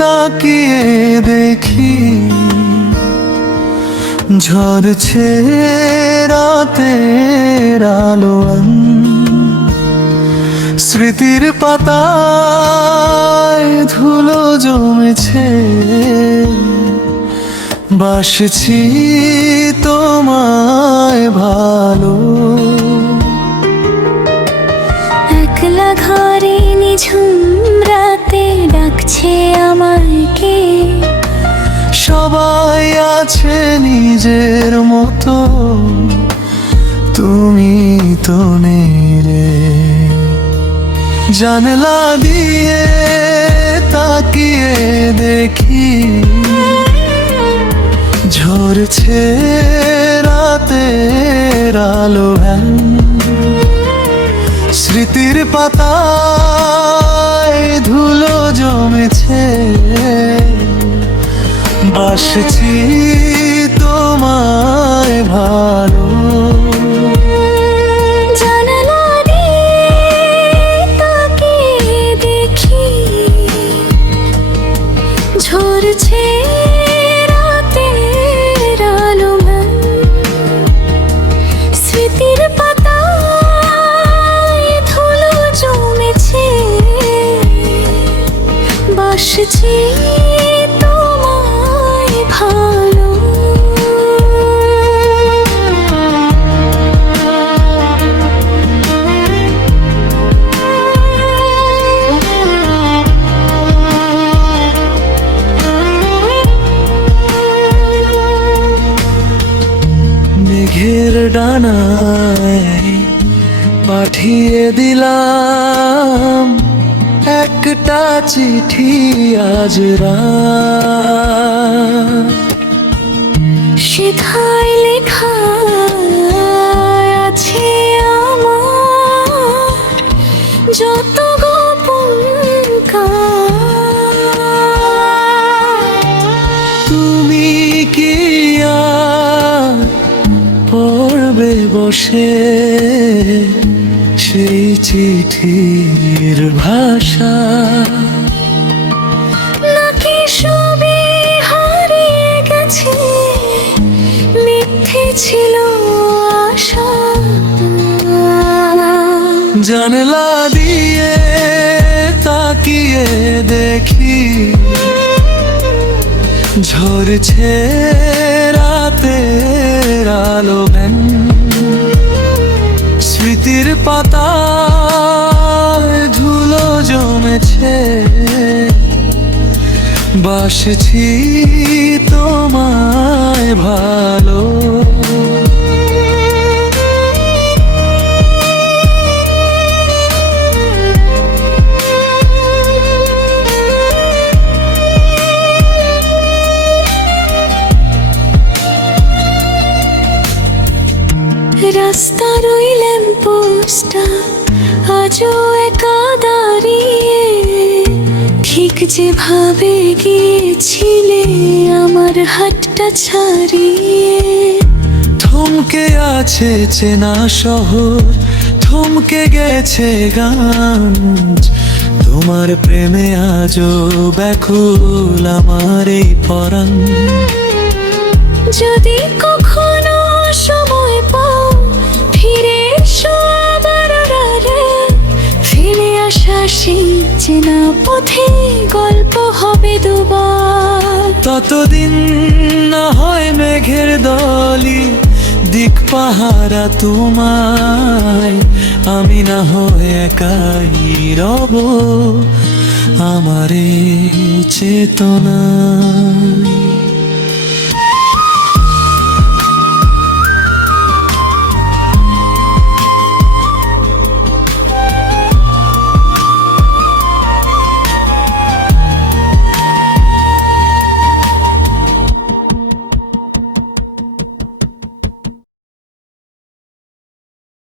তাকিয়ে দেখি ঝরছে রাতের আলো, স্মৃতির পাতায় ধুলো জমেছে, বাসছি তোমায় ভালো। একলা ঘরে নিঝুম রাতে ডাকছে আমাকে, সবাই আছে নিজের মতো, তুমি তো নেই রে। জানলা দিয়ে তাকিয়ে দেখি ঝরছে রাতের আলো, স্মৃতির পাতায় ধুলো জমেছে, বাসছি তোমায় ভালো। জানালা দিয়ে তাকিয়ে দেখি ঝরছে রাতের আলো, স্মৃতির পাতায় ধুলো জমেছে, বাসছি তোমায় ভালো। মেঘের ডানায় পাঠিয়ে দিলাম একটা চিঠি আজ রাত, সেথায় লেখা আছে আমার যত গোপন তুমি কি আর পড়বে বসে সেই চিঠির ভাষা, নাকি সবই হারিয়ে গেছে, মিথ্যে ছিল আশা। জানলা দিয়ে তাকিয়ে দেখি ঝরছে রাতের আলো, স্মৃতির পাতায় ধুলো জমেছে, বাসছি তোমায় ভালো। রাস্তার ওই ল্যাম্পপোস্টটা আজও একা দাঁড়িয়ে, ঠিক যেভাবে গিয়েছিলে আমার হাতটা ছাড়িয়ে। থমকে আছে চেনা শহর, থমকে গেছে গান, তোমার প্রেমে আজও ব্যাকুল আমার এই পরাণ। যদি কখনো সময় পাও ফিরে এসো আবার আড়ালে, ফিরে আসা সেই চেনা পথে গল্প হবে দুবার। ততদিন না হয় মেঘের দলি দিক পাহারা তোমায়, আমি না হয় একাই রব আমার এই চেতনায়।